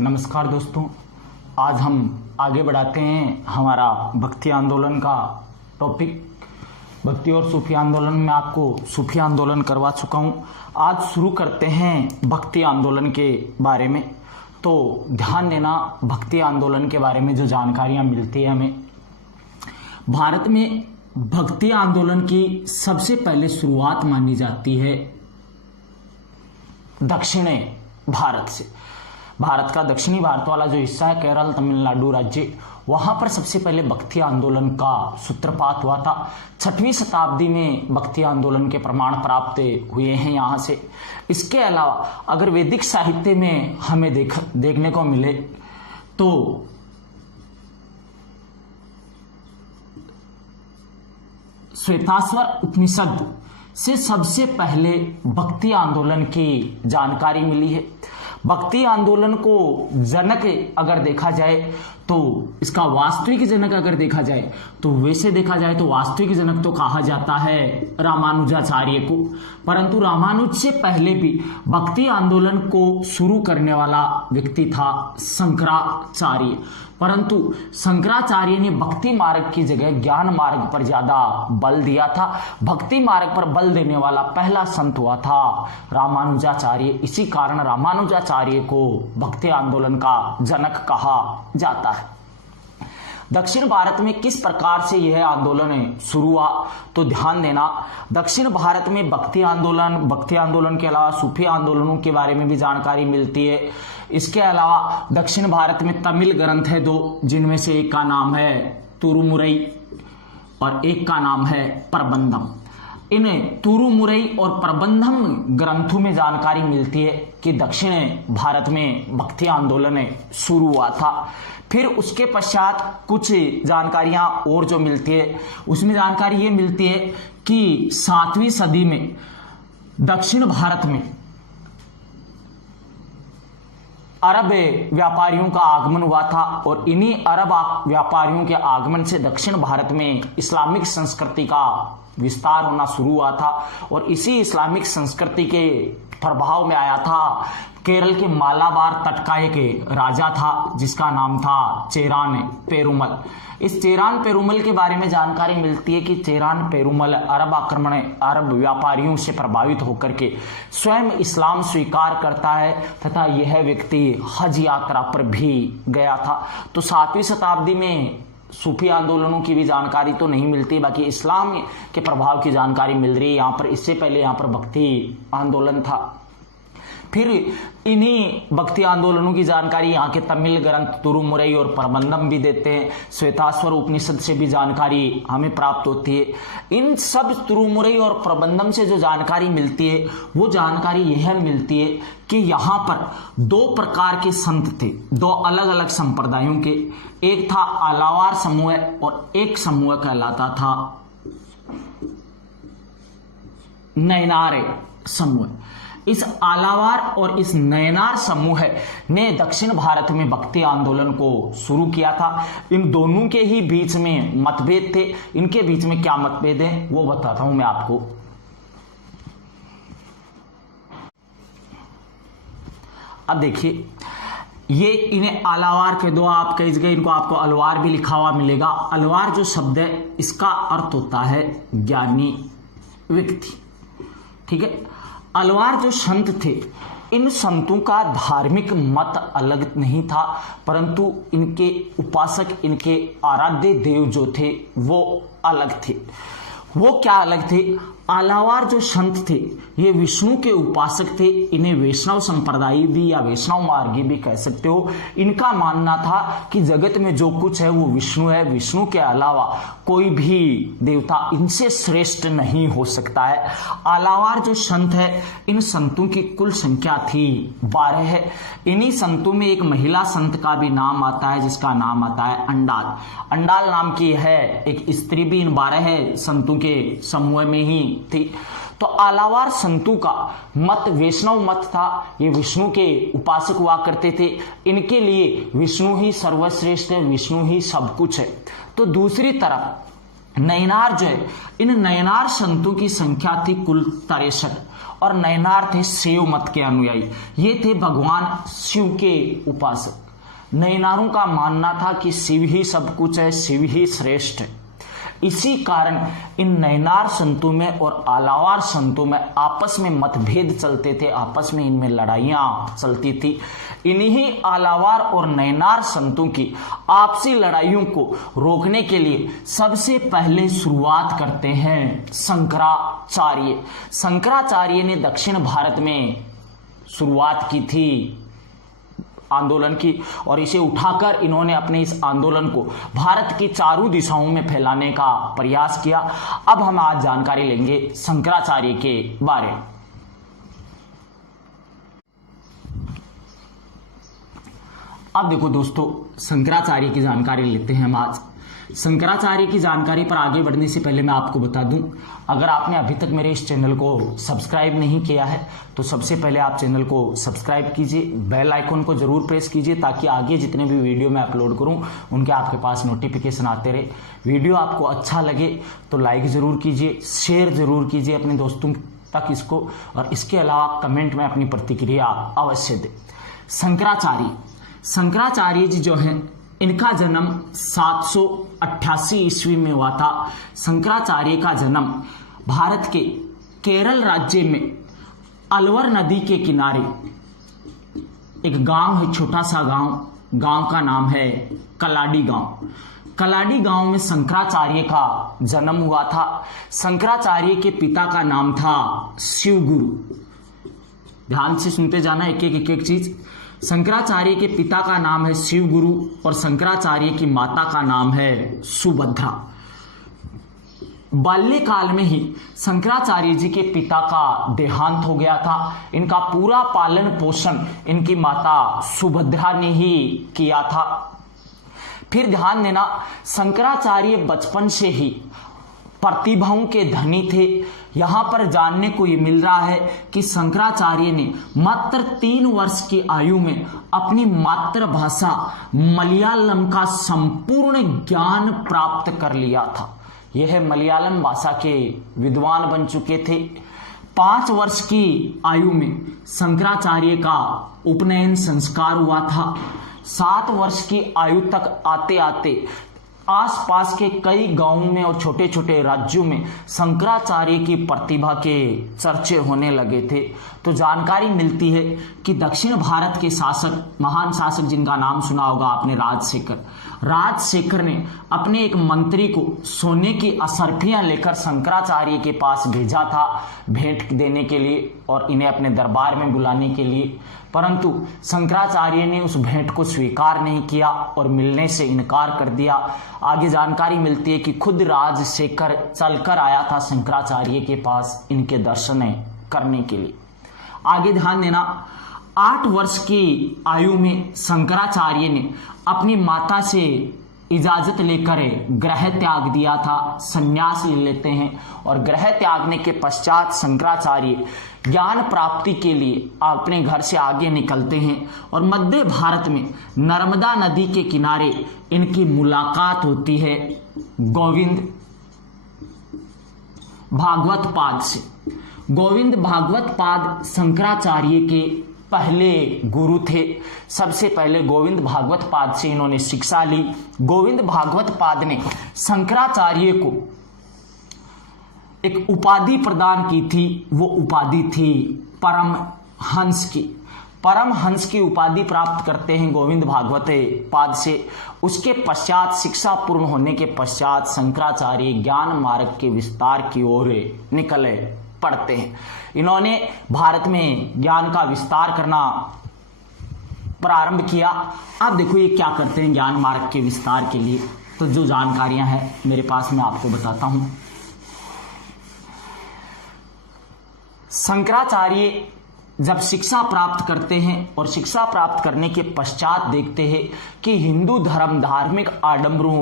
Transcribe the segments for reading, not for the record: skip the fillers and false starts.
नमस्कार दोस्तों, आज हम आगे बढ़ाते हैं हमारा भक्ति आंदोलन का टॉपिक। भक्ति और सूफी आंदोलन में आपको सूफी आंदोलन करवा चुका हूँ। आज शुरू करते हैं भक्ति आंदोलन के बारे में। तो ध्यान देना, भक्ति आंदोलन के बारे में जो जानकारियाँ मिलती है हमें, भारत में भक्ति आंदोलन की सबसे पहले शुरुआत मानी जाती है दक्षिणी भारत से। भारत का दक्षिणी भारत वाला जो हिस्सा है, केरल, तमिलनाडु राज्य, वहां पर सबसे पहले भक्ति आंदोलन का सूत्रपात हुआ था। 6वीं शताब्दी में भक्ति आंदोलन के प्रमाण प्राप्त हुए हैं यहां से। इसके अलावा अगर वैदिक साहित्य में हमें देखने को मिले तो श्वेताश्वर उपनिषद से सबसे पहले भक्ति आंदोलन की जानकारी मिली है। भक्ति आंदोलन को जनक अगर देखा जाए तो इसका वास्तविक जनक अगर देखा जाए तो वैसे देखा जाए तो वास्तविक जनक तो कहा जाता है रामानुजाचार्य को, परंतु रामानुज से पहले भी भक्ति आंदोलन को शुरू करने वाला व्यक्ति था शंकराचार्य। परंतु शंकराचार्य ने भक्ति मार्ग की जगह ज्ञान मार्ग पर ज्यादा बल दिया था। भक्ति मार्ग पर बल देने वाला पहला संत हुआ था रामानुजाचार्य। इसी कारण रामानुजाचार्य को भक्ति आंदोलन का जनक कहा जाता है। दक्षिण भारत में किस प्रकार से यह आंदोलन शुरू हुआ तो ध्यान देना, दक्षिण भारत में भक्ति आंदोलन के अलावा सूफी आंदोलनों के बारे में भी जानकारी मिलती है। इसके अलावा दक्षिण भारत में तमिल ग्रंथ है दो, जिनमें से एक का नाम है तुरुमुरई और एक का नाम है प्रबंधम। इन तुरुमुरई और प्रबंधम ग्रंथों में जानकारी मिलती है कि दक्षिण भारत में भक्ति आंदोलन शुरू हुआ था। फिर उसके पश्चात कुछ जानकारियां और जो मिलती है, उसमें जानकारी ये मिलती है कि 7वीं सदी में दक्षिण भारत में अरब व्यापारियों का आगमन हुआ था और इन्हीं अरब व्यापारियों के आगमन से दक्षिण भारत में इस्लामिक संस्कृति का विस्तार होना शुरू हुआ था। और इसी इस्लामिक संस्कृति के प्रभाव में आया था केरल के मालाबार तट का एक राजा था जिसका नाम था चेरान पेरुमल। इस चेरान पेरुमल के बारे में जानकारी मिलती है कि चेरान पेरुमल अरब व्यापारियों से प्रभावित होकर के स्वयं इस्लाम स्वीकार करता है तथा यह व्यक्ति हज यात्रा पर भी गया था। तो 7वीं शताब्दी में सूफी आंदोलनों की भी जानकारी तो नहीं मिलती, बाकी इस्लाम के प्रभाव की जानकारी मिल रही है यहाँ पर। इससे पहले यहाँ पर भक्ति आंदोलन था। फिर इन्हीं भक्ति आंदोलनों की जानकारी यहाँ के तमिल ग्रंथ तुरुमुरई और प्रबंधम भी देते हैं। श्वेताश्वर उपनिषद से भी जानकारी हमें प्राप्त होती है। इन सब तुरुमुरई और प्रबंधम से जो जानकारी मिलती है वो जानकारी यह मिलती है कि यहाँ पर 2 प्रकार के संत थे, 2 अलग अलग संप्रदायों के। एक था आलावार समूह और एक समूह कहलाता था नयनार समूह। इस आलावार और इस नयनार समूह ने दक्षिण भारत में भक्ति आंदोलन को शुरू किया था। इन दोनों के ही बीच में मतभेद थे। इनके बीच में क्या मतभेद है वो बताता हूं मैं आपको। अब देखिए, ये इन्हें आलावार के दो, आप कई जगह इनको आपको अलवार भी लिखा हुआ मिलेगा। अलवार जो शब्द है इसका अर्थ होता है ज्ञानी व्यक्ति, ठीक है। अलवार जो संत थे, इन संतों का धार्मिक मत अलग नहीं था, परंतु इनके उपासक, इनके आराध्य देव जो थे वो अलग थे। वो क्या अलग थे? आलावार जो संत थे ये विष्णु के उपासक थे। इन्हें वैष्णव संप्रदाय भी या वैष्णव मार्गी भी कह सकते हो। इनका मानना था कि जगत में जो कुछ है वो विष्णु है, विष्णु के अलावा कोई भी देवता इनसे श्रेष्ठ नहीं हो सकता है। आलावार जो संत है, इन संतों की कुल संख्या थी 12 है। इन्हीं संतों में एक महिला संत का भी नाम आता है जिसका नाम आता है अंडाल। अंडाल नाम की है एक स्त्री भी इन 12 संतों के समूह में ही थी। तो आलावार संतों का मत वैष्णव मत था। ये विष्णु के उपासक हुआ करते थे। इनके लिए विष्णु ही सर्वश्रेष्ठ है, विष्णु ही सब कुछ है। तो दूसरी तरफ नयनार जो है, इन नयनार संतों की संख्या थी कुल 63 और नयनार थे शैव मत के अनुयायी। ये थे भगवान शिव के उपासक। नयनारों का मानना था कि शिव ही सब कुछ है, शिव ही श्रेष्ठ है। इसी कारण इन नयनार संतों में और आलावार संतों में आपस में मतभेद चलते थे, आपस में इनमें लड़ाइयां चलती थी। इन्हीं आलावार और नयनार संतों की आपसी लड़ाइयों को रोकने के लिए सबसे पहले शुरुआत करते हैं शंकराचार्य। शंकराचार्य ने दक्षिण भारत में शुरुआत की थी आंदोलन की, और इसे उठाकर इन्होंने अपने इस आंदोलन को भारत की चारों दिशाओं में फैलाने का प्रयास किया। अब हम आज जानकारी लेंगे शंकराचार्य के बारे में। अब देखो दोस्तों, शंकराचार्य की जानकारी लेते हैं हम आज। शंकराचार्य की जानकारी पर आगे बढ़ने से पहले मैं आपको बता दूं, अगर आपने अभी तक मेरे इस चैनल को सब्सक्राइब नहीं किया है तो सबसे पहले आप चैनल को सब्सक्राइब कीजिए, बेल आइकन को जरूर प्रेस कीजिए ताकि आगे जितने भी वीडियो मैं अपलोड करूं उनके आपके पास नोटिफिकेशन आते रहे। वीडियो आपको अच्छा लगे तो लाइक जरूर कीजिए, शेयर जरूर कीजिए अपने दोस्तों तक इसको, और इसके अलावा कमेंट में अपनी प्रतिक्रिया अवश्य दें। शंकराचार्य जी जो हैं, इनका जन्म 788 ईस्वी में हुआ था। शंकराचार्य का जन्म भारत के केरल राज्य में अलवर नदी के किनारे एक गांव है, छोटा सा गांव का नाम है कलाडी गांव। कलाडी गांव में शंकराचार्य का जन्म हुआ था। शंकराचार्य के पिता का नाम था शिवगुरु। ध्यान से सुनते जाना एक चीज। शंकराचार्य के पिता का नाम है शिवगुरु और शंकराचार्य की माता का नाम है सुभद्रा। बाल्यकाल में ही शंकराचार्य जी के पिता का देहांत हो गया था। इनका पूरा पालन पोषण इनकी माता सुभद्रा ने ही किया था। फिर ध्यान देना, शंकराचार्य बचपन से ही प्रतिभाओं के धनी थे। यहां पर जानने को ये मिल रहा है कि शंकराचार्य ने मात्र 3 वर्ष की आयु में अपनी मातृभाषा मलयालम का संपूर्ण ज्ञान प्राप्त कर लिया था। यह मलयालम भाषा के विद्वान बन चुके थे। 5 वर्ष की आयु में शंकराचार्य का उपनयन संस्कार हुआ था। 7 वर्ष की आयु तक आते आते आसपास के कई गांवों में और छोटे छोटे राज्यों में शंकराचार्य की प्रतिभा के चर्चे होने लगे थे। तो जानकारी मिलती है कि दक्षिण भारत के शासक, महान शासक जिनका नाम सुना होगा आपने, राजशेखर ने अपने एक मंत्री को सोने की असरफियां लेकर शंकराचार्य के पास भेजा था भेंट देने के लिए और इन्हें अपने दरबार में बुलाने के लिए, परंतु शंकराचार्य ने उस भेंट को स्वीकार नहीं किया और मिलने से इनकार कर दिया। आगे जानकारी मिलती है कि खुद राजशेखर चलकर आया था शंकराचार्य के पास इनके दर्शन करने के लिए। आगे ध्यान देना, 8 वर्ष की आयु में शंकराचार्य ने अपनी माता से इजाजत लेकर गृह त्याग दिया था, संन्यास ले लेते हैं और गृह त्यागने के पश्चात शंकराचार्य ज्ञान प्राप्ति के लिए अपने घर से आगे निकलते हैं और मध्य भारत में नर्मदा नदी के किनारे इनकी मुलाकात होती है गोविंद भागवत पाद से। गोविंद भागवत पाद शंकराचार्य के पहले गुरु थे। सबसे पहले गोविंद भागवत पाद से इन्होंने शिक्षा ली। गोविंद भागवत पाद ने शंकराचार्य को एक उपाधि प्रदान की थी, वो उपाधि थी परमहंस की। परमहंस की उपाधि प्राप्त करते हैं गोविंद भागवत पाद से। उसके पश्चात शिक्षा पूर्ण होने के पश्चात शंकराचार्य ज्ञान मार्ग के विस्तार की ओर निकले पड़ते हैं। इन्होंने भारत में ज्ञान का विस्तार करना प्रारंभ किया। अब देखो ये क्या करते हैं ज्ञान मार्ग के विस्तार के लिए, तो जो जानकारियां हैं मेरे पास मैं आपको बताता हूं। शंकराचार्य जब शिक्षा प्राप्त करते हैं और शिक्षा प्राप्त करने के पश्चात देखते हैं कि हिंदू धर्म धार्मिक आडंबरों,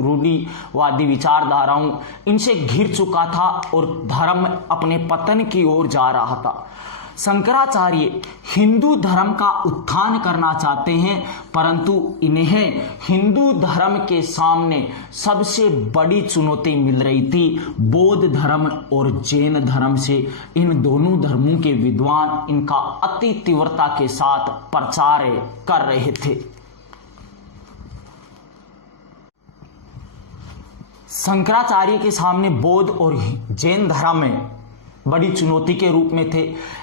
रूढ़िवादी विचारधाराओं इनसे घिर चुका था और धर्म अपने पतन की ओर जा रहा था। शंकराचार्य हिंदू धर्म का उत्थान करना चाहते हैं, परंतु इन्हें हिंदू धर्म के सामने सबसे बड़ी चुनौती मिल रही थी बौद्ध धर्म और जैन धर्म से। इन दोनों धर्मों के विद्वान इनका अति तीव्रता के साथ प्रचार कर रहे थे। शंकराचार्य के सामने बौद्ध और जैन धर्म में बड़ी चुनौती के रूप में थे।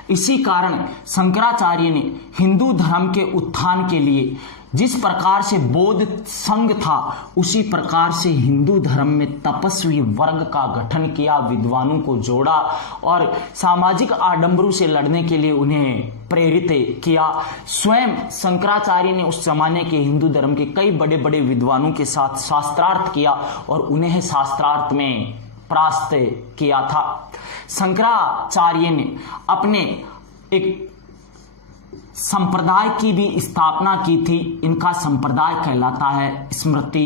इसी कारण शंकराचार्य ने हिंदू धर्म के उत्थान के लिए जिस प्रकार से बौद्ध संघ था उसी प्रकार से हिंदू धर्म में तपस्वी वर्ग का गठन किया, विद्वानों को जोड़ा और सामाजिक आडंबरों से लड़ने के लिए उन्हें प्रेरित किया। स्वयं शंकराचार्य ने उस जमाने के हिंदू धर्म के कई बड़े बड़े विद्वानों के साथ शास्त्रार्थ किया और उन्हें शास्त्रार्थ में परास्त किया था। शंकराचार्य ने अपने एक संप्रदाय की भी स्थापना की थी। इनका संप्रदाय कहलाता है स्मृति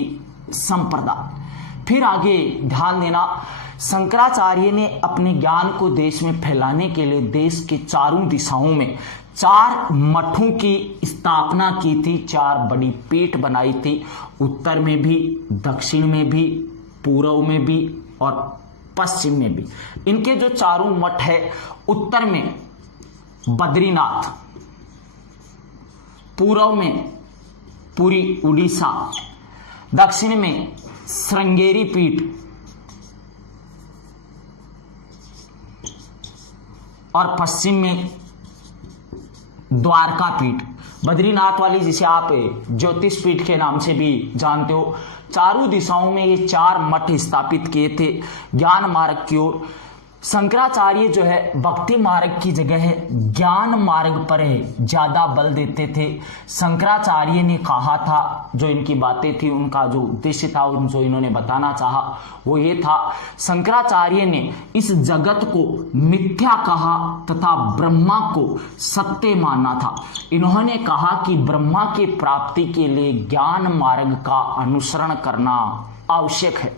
संप्रदाय। फिर आगे ध्यान देना, शंकराचार्य ने अपने ज्ञान को देश में फैलाने के लिए देश के चारों दिशाओं में 4 मठों की स्थापना की थी, 4 बड़ी पीठ बनाई थी, उत्तर में भी, दक्षिण में भी, पूर्व में भी और पश्चिम में भी। इनके जो चारों मठ है, उत्तर में बद्रीनाथ, पूर्व में पूरी उड़ीसा, दक्षिण में श्रृंगेरी पीठ और पश्चिम में द्वारका पीठ। बद्रीनाथ वाली जिसे आप ज्योतिष पीठ के नाम से भी जानते हो। चारों दिशाओं में ये 4 मठ स्थापित किए थे ज्ञान मार्ग की ओर। शंकराचार्य जो है भक्ति मार्ग की जगह है ज्ञान मार्ग पर ज्यादा बल देते थे। शंकराचार्य ने कहा था, जो इनकी बातें थी, उनका जो उद्देश्य था, जो इन्होंने बताना चाहा वो ये था, शंकराचार्य ने इस जगत को मिथ्या कहा तथा ब्रह्मा को सत्य माना था। इन्होंने कहा कि ब्रह्मा की प्राप्ति के लिए ज्ञान मार्ग का अनुसरण करना आवश्यक है।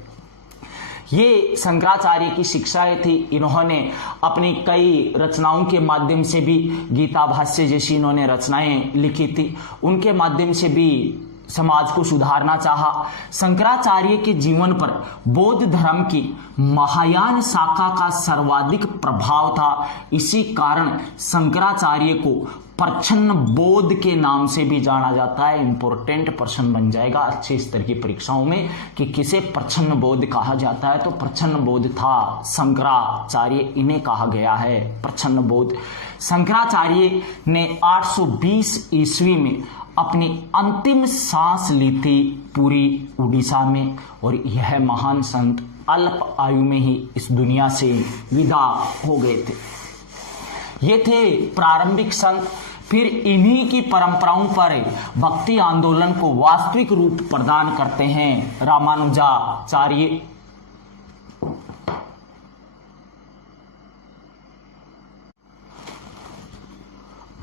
ये शंकराचार्य की शिक्षाएं थी। इन्होंने अपनी कई रचनाओं के माध्यम से भी, गीता भाष्य जैसी इन्होंने रचनाएं लिखी थी, उनके माध्यम से भी समाज को सुधारना चाहा। शंकराचार्य के जीवन पर बौद्ध धर्म की महायान शाखा का सर्वाधिक प्रभाव था। इसी कारण शंकराचार्य को प्रच्छन्न बौद्ध के नाम से भी जाना जाता है। इंपॉर्टेंट प्रश्न बन जाएगा अच्छे स्तर की परीक्षाओं में कि किसे प्रच्छन्न बौद्ध कहा जाता है, तो प्रच्छन्न बौद्ध था शंकराचार्य, इन्हें कहा गया है प्रच्छन्न बौद्ध। शंकराचार्य ने 820 ईस्वी में अपनी अंतिम सांस ली थी पूरी उड़ीसा में और यह महान संत अल्प आयु में ही इस दुनिया से विदा हो गए थे। ये थे प्रारंभिक संत। फिर इन्हीं की परंपराओं पर भक्ति आंदोलन को वास्तविक रूप प्रदान करते हैं रामानुजाचार्य।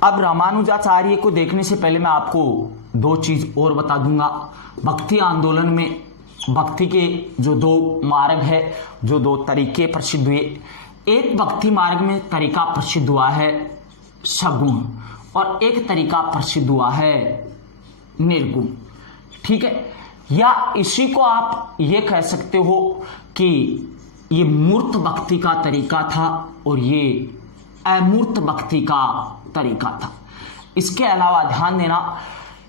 अब रामानुजाचार्य को देखने से पहले मैं आपको 2 चीज और बता दूंगा। भक्ति आंदोलन में भक्ति के जो 2 मार्ग है, जो 2 तरीके प्रसिद्ध हुए। एक भक्ति मार्ग में तरीका प्रसिद्ध हुआ है सगुण और एक तरीका प्रसिद्ध हुआ है निर्गुण। ठीक है, या इसी को आप ये कह सकते हो कि ये मूर्त भक्ति का तरीका था और ये अमूर्त भक्ति का तरीका था। इसके अलावा ध्यान देना,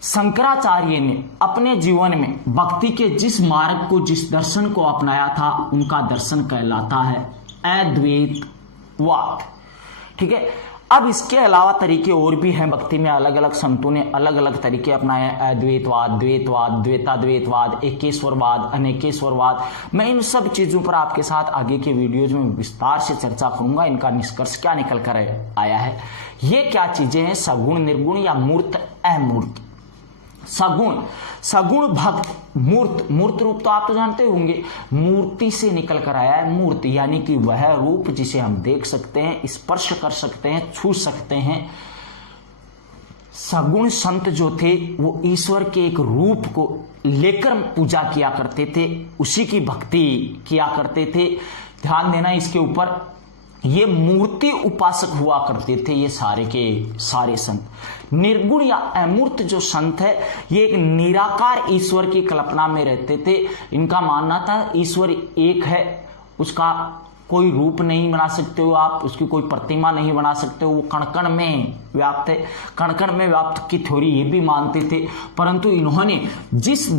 शंकराचार्य ने अपने जीवन में भक्ति के जिस मार्ग को, जिस दर्शन को अपनाया था, उनका दर्शन कहलाता है अद्वैतवाद। ठीक है, अब इसके अलावा तरीके और भी हैं भक्ति में। अलग अलग संतों ने अलग अलग तरीके अपनाए, अद्वैतवाद, द्वैतवाद, द्वैताद्वैतवाद, एकेश्वरवाद, अनेकेश्वरवाद। मैं इन सब चीजों पर आपके साथ आगे के वीडियोज में विस्तार से चर्चा करूंगा। इनका निष्कर्ष क्या निकल कर आया है, ये क्या चीजें हैं, सगुण, निर्गुण या मूर्त, अमूर्त। सगुण भक्त, मूर्त रूप तो आप तो जानते होंगे, मूर्ति से निकल कर आया है। मूर्ति यानी कि वह रूप जिसे हम देख सकते हैं, स्पर्श कर सकते हैं, छू सकते हैं। सगुण संत जो थे वो ईश्वर के एक रूप को लेकर पूजा किया करते थे, उसी की भक्ति किया करते थे। ध्यान देना इसके ऊपर, ये मूर्ति उपासक हुआ करते थे ये सारे के सारे संत। निर्गुण या अमूर्त जो संत है ये एक निराकार ईश्वर की कल्पना में रहते थे। इनका मानना था ईश्वर एक है, उसका कोई रूप नहीं बना सकते हो आप, उसकी कोई प्रतिमा नहीं बना सकते हो, वो कण कण में व्याप्त है। कण कण में व्याप्त की थ्योरी ये भी मानते थे, परंतु इन्होंने जिस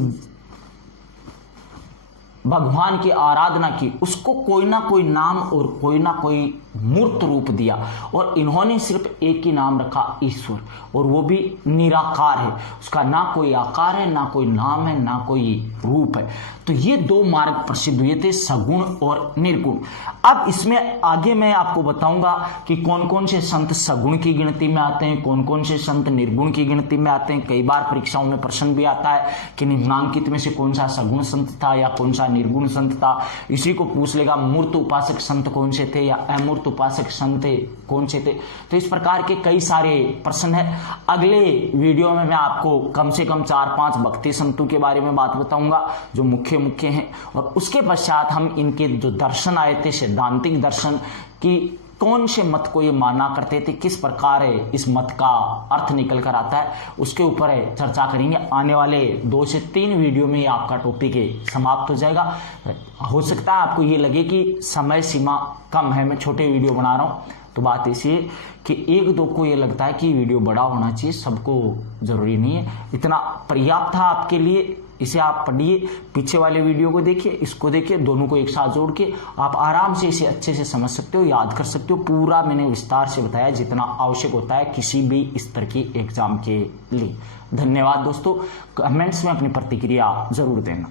भगवान की आराधना की उसको कोई ना कोई नाम और कोई ना कोई मूर्त रूप दिया, और इन्होंने सिर्फ एक ही नाम रखा ईश्वर, और वो भी निराकार है, उसका ना कोई आकार है, ना कोई नाम है, ना कोई रूप है। तो ये दो मार्ग प्रसिद्ध हुए थे, सगुण और निर्गुण। अब इसमें आगे मैं आपको बताऊंगा कि कौन कौन से संत सगुण की गिनती में आते हैं, कौन कौन से संत निर्गुण की गिनती में आते हैं। कई बार परीक्षाओं में प्रश्न भी आता है कि निम्नांकित में से कौन सा सगुण संत था या कौन सा निर्गुण संत था। इसी को पूछ लेगा मूर्त उपासक संत कौन से थे या अमूर्त उपासक संत कौन से थे। तो इस प्रकार के कई सारे प्रश्न है। अगले वीडियो में मैं आपको कम से कम 4-5 भक्ति संतों के बारे में बात बताऊंगा जो मुख्य हैं, और उसके पश्चात हम इनके जो दर्शन आए थे, सैद्धांतिक दर्शन की कौन से मत को ये माना करते थे, किस प्रकार इस मत का अर्थ निकल कर आता है, उसके ऊपर चर्चा करेंगे। आने वाले 2 से 3 वीडियो में ये आपका टॉपिक समाप्त हो जाएगा। हो सकता है आपको ये लगे कि समय सीमा कम है, मैं छोटे वीडियो बना रहा हूँ, तो बात ऐसी है कि 1-2 को ये लगता है कि वीडियो बड़ा होना चाहिए, सबको जरूरी नहीं है। इतना पर्याप्त था आपके लिए, इसे आप पढ़िए, पीछे वाले वीडियो को देखिए, इसको देखिए, दोनों को एक साथ जोड़ के आप आराम से इसे अच्छे से समझ सकते हो, याद कर सकते हो। पूरा मैंने विस्तार से बताया जितना आवश्यक होता है किसी भी स्तर की एग्जाम के लिए। धन्यवाद दोस्तों, कमेंट्स में अपनी प्रतिक्रिया जरूर देना।